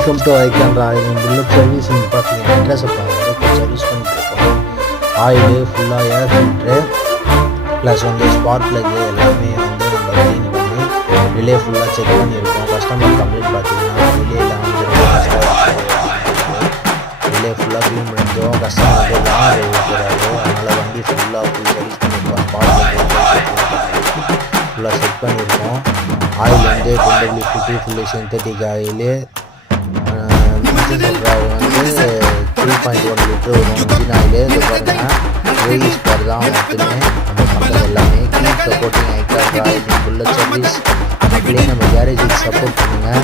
Welcome to icon royal bullet service. நீங்கள் பார்த்தீங்கன்னா அட்ரஸை பாருங்கள், சர்வீஸ் பண்ணிட்டுருக்கோம். ஆயிலு ஃபுல்லாக air filter plus spark plug எல்லாமே நம்ம க்ளீன் பண்ணி ரிலே ஃபுல்லாக செக் பண்ணியிருக்கோம். கஸ்டமர் கம்ப்ளைண்ட் பார்த்தீங்கன்னா ரிலேயில் ரிலே ஃபுல்லாக க்ளீன் பண்ணியிருக்கோம். கஸ்டமர் லாங் போகிறாரு, அதனால் வண்டி ஃபுல்லாக சர்வீஸ் பண்ணியிருக்கோம். ஃபுல்லாக செக் பண்ணியிருக்கோம். Oil 10W50 fully synthetic oil 3.1 litre வரும் இன்ஜின் ஆயிலு. இது பாருங்கள், வேலி ஸ்பேர் தான் மட்டுமே நம்ம பண்ணுறது எல்லாமே. Keep supporting icon royal bullet service. அப்படியே நம்ம கேரேஜுக்கு சப்போர்ட் பண்ணுங்கள்.